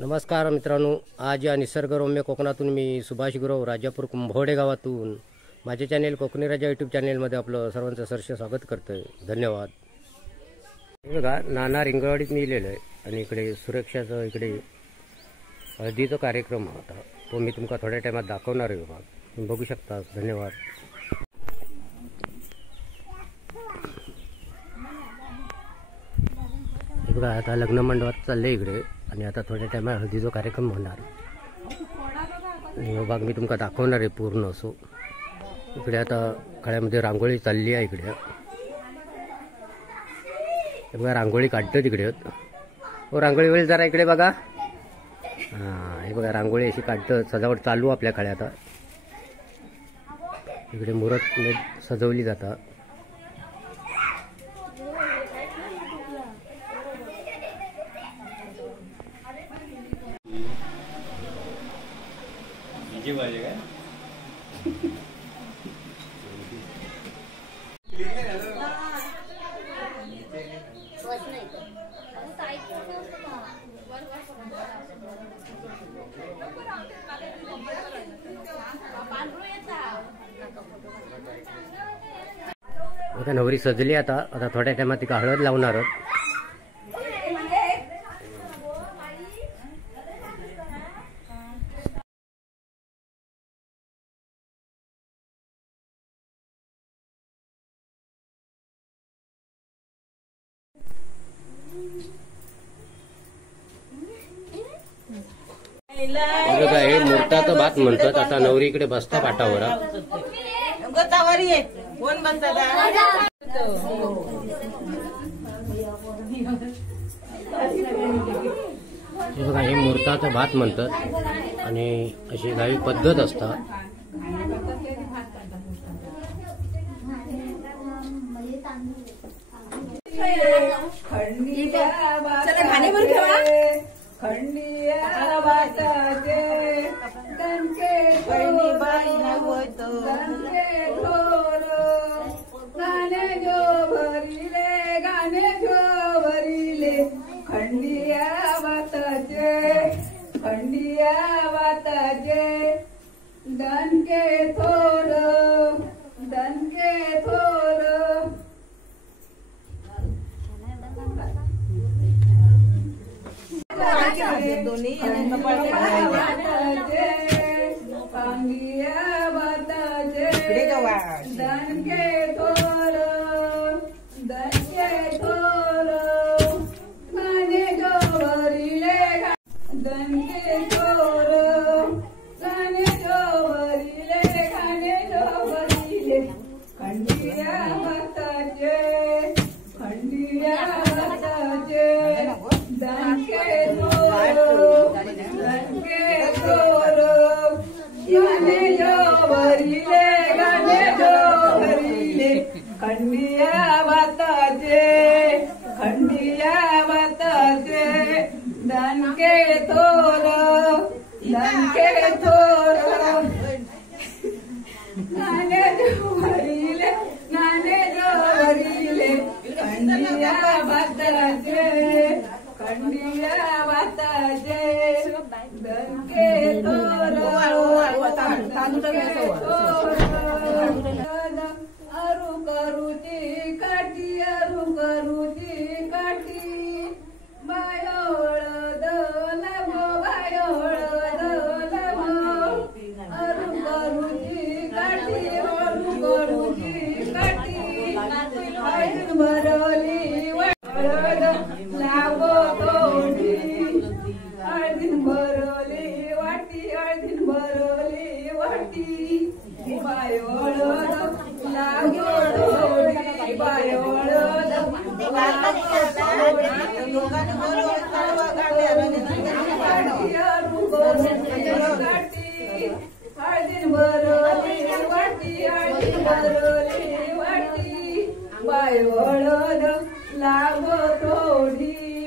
नमस्कार मित्रांनो, आज या निसर्गरम्य कोकणातून मी सुभाष गुरव राजापूर कुंभवडे गावातून माझे चॅनेल कोकणी राजा यूट्यूब चॅनेलमध्ये आपलं सर्वांचं सहर्ष स्वागत करतोय. धन्यवाद. हे बघा, नाना रिंगवाडीत लिहिलेलं आहे आणि इकडे सुरक्षाचं इकडे हळदीचा कार्यक्रम होता, तो मी तुमका थोड्या टायमात दाखवणार आहे. बघा, तुम्ही बघू शकता. धन्यवाद. हे बघा, आता लग्न मंडपात चालले इकडे आणि आता थोड्या टायमात हळदीचा कार्यक्रम होणार. भाग मी तुमका दाखवणार आहे पूर्ण. असो इकडे आता खळ्यामध्ये रांगोळी चालली आहे. इकडे बघा, रांगोळी काढतात इकडे. हो, रांगोळी वेळ जरा इकडे बघा. हां, हे बघा, रांगोळी अशी काढतात. सजावट चालू आपल्या खळ्यात. इकडे मुहूर्त सजवली जातात. आता नवरी सजली. आता थोड्या टायमात तिका हळद लावणार. हे मुहूर्ताचं भात म्हणतात. आता नवरी इकडे बसता पाटावर. हे बघा, हे मुहूर्ताचं भात म्हणतात आणि अशी गावी पद्धत असता. खंडिया वाताचे दणके ठोर गाणे जो भरिले खंडिया वाताचे दणके थोर दोन्ही दणके थोर गाणे जो भरिले दणके थोर गाणे जो भरिले खंडिया वाताचे दणके थोर गाणे जो भरिले खंडिया वाताचे दणके थोर गाणे जो भरिले खंडिया वाताचे दणके थोर अरु करुची काठी बायोळ दल अरु करुची काठी हळद भरवली लावो तोंडी हळदीन भरवली वाटी बायोळ लागो तोंडी बायोळ हळदीन भरवली वाटी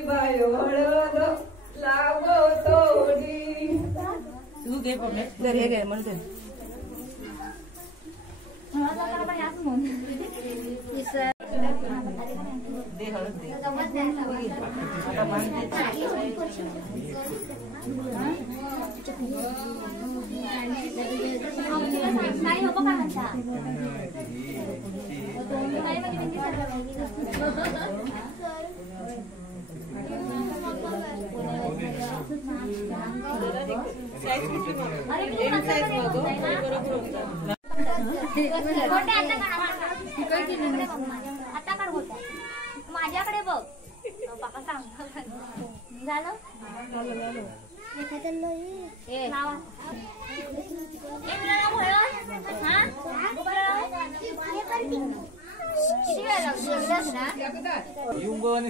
बायोळ लागो थोडी तू घे म्हणते दे हळद दे. माझ्याकडे बघ बाबा सांग झालं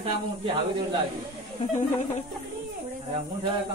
सांगून की हवे देऊन लागली मोठ्या का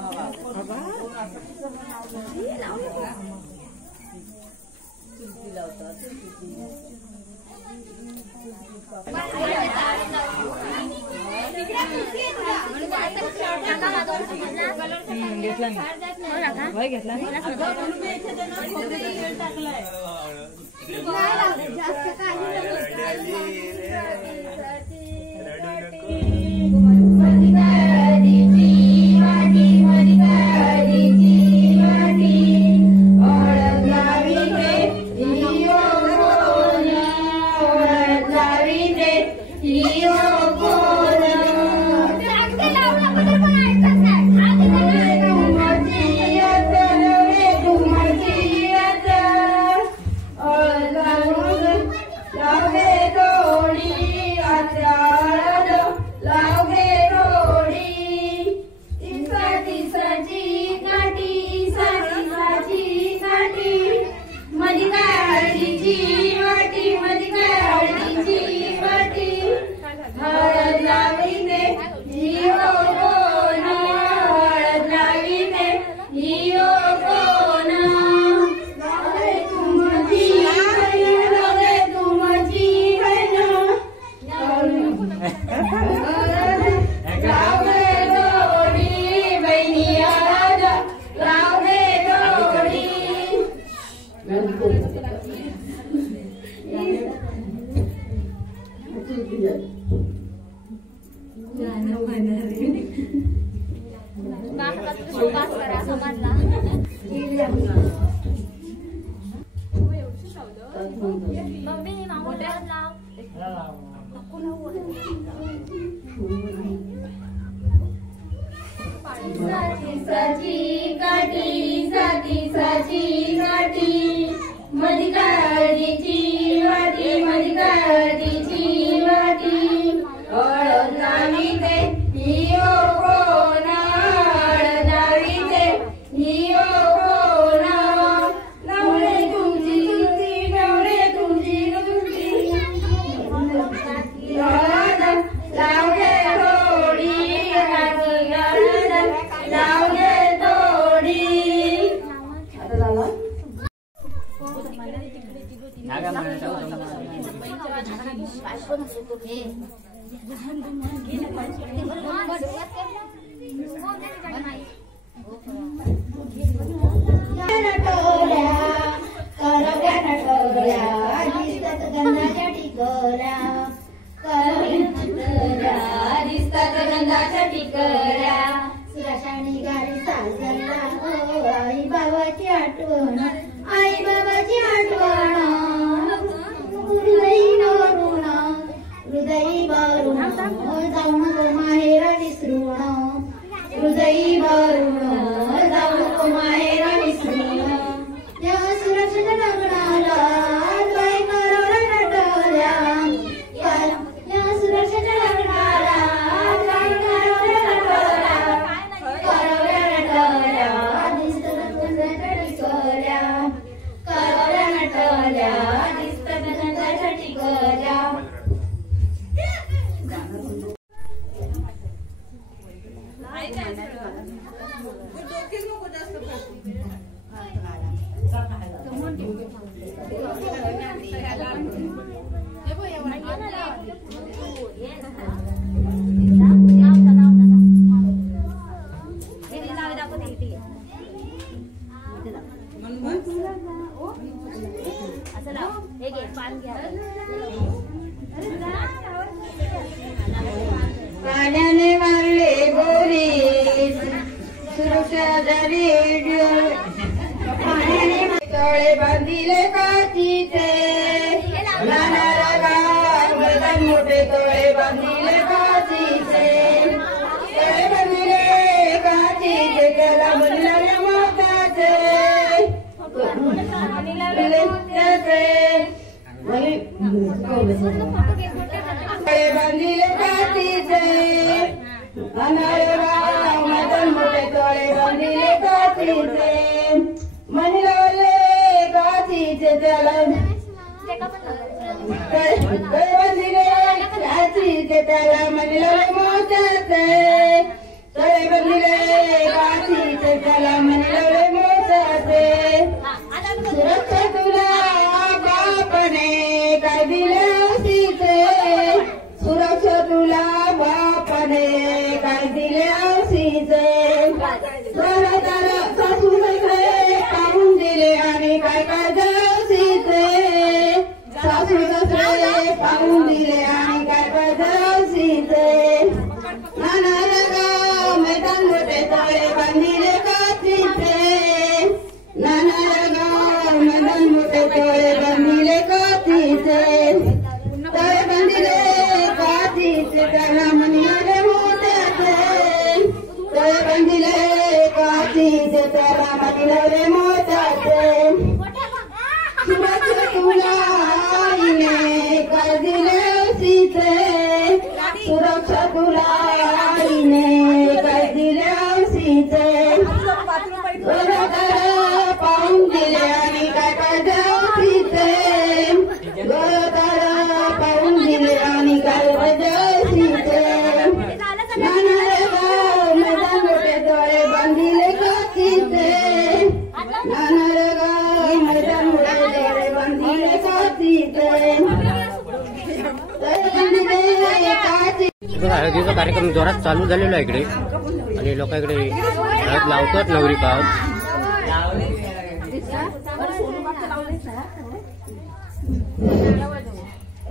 पाण्याने मारले गोरी शेजारी तळे बांधिले काचीचे नाना गाव मैदान मोठे तळे बांधिले काचीचे तळे बांधिले काचीचे त्याला म्हणणारे मोत्याचे तळे बांधिले काचीचे नाना मैदान मोठे तळे बांधिले काचीचे म्हणले काचीचे त्याला बांधिले काचीचे त्याला म्हणले मोत्याचे तळे बांधिले काचीचे त्याला म्हणले मोत्याचे सुरक्षा तुला बापाने काय दिले औसीचे सुरक्षा तुला बापाने काय दिले औसीचे सासू सासरे काढून दिले आणि काय काय औसीचे सासू सासरे काढून दिले आणि काय काय औसीचे नाना गाव मैदान मोठे तळे बांधिले काचीचे नाना गाव मैदान मोठे तळे बांधिले काचीचे तळे बांधिले काचीचे त्याला म्हणले मोत्याचे तळे बांधिले काचीचे त्याला म्हणले मोत्याचे सुरक्षा तुला आईने काय दिले औसीचे सुरक्षा तुला आईने काय दिले औसीचे पाहून दिले आणि काय काय औसीचे पाहून दिले आणि काय काय औसीचे नाना गाव मैदान मोठे तळे बांधिले काचीचे नाना गाव मैदान मोठे तळे बांधिले काचीचे हळदीचा कार्यक्रम जोरात चालू झालेला आहे इकडे आणि लोक इकडे हळद लावतात नवरी पाहत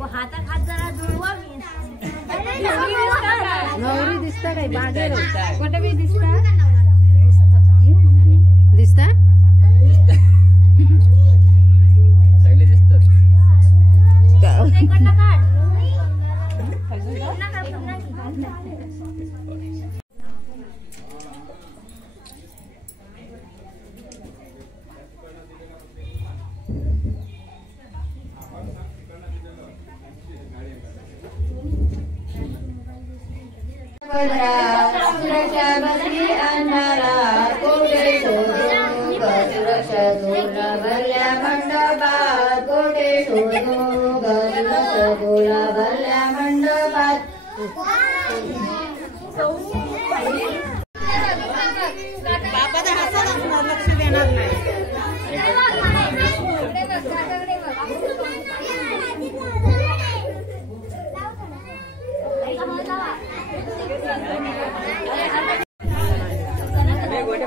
हातात हात जरा जुळवा नवरी दिसता काय बागेर कुठे बी दिसता दिसता सगळे दिसतात इकडनं काढ सुरक्षा बसली अंधारा कोठे शोधू सुरक्षा तुला भरल्या मंडपात कोठे शोधू सुरक्षा तुला भरल्या मंडपात बापाचा हातात लक्ष देणार नाही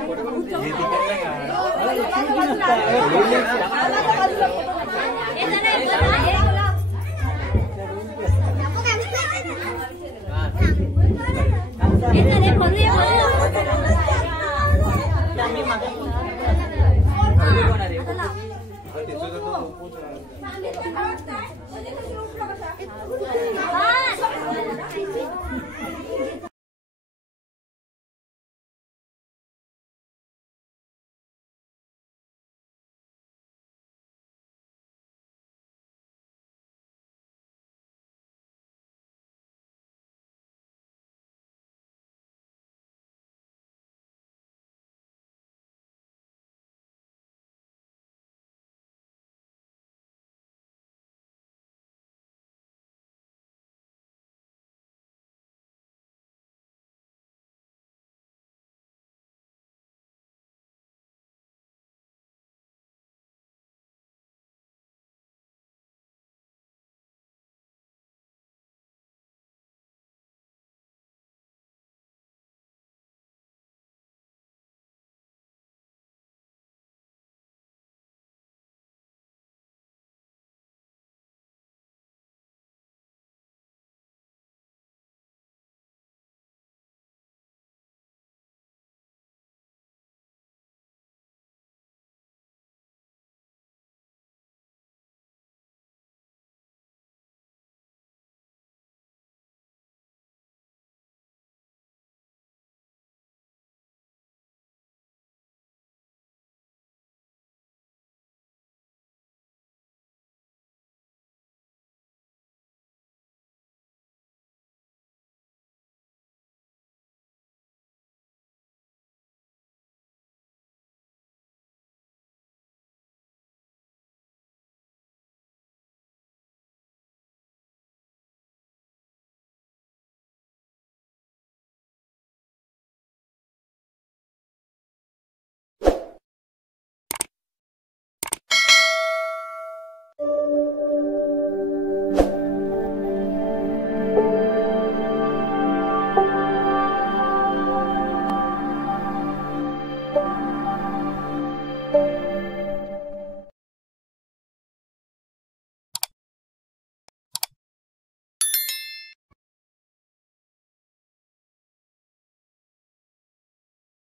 फोटो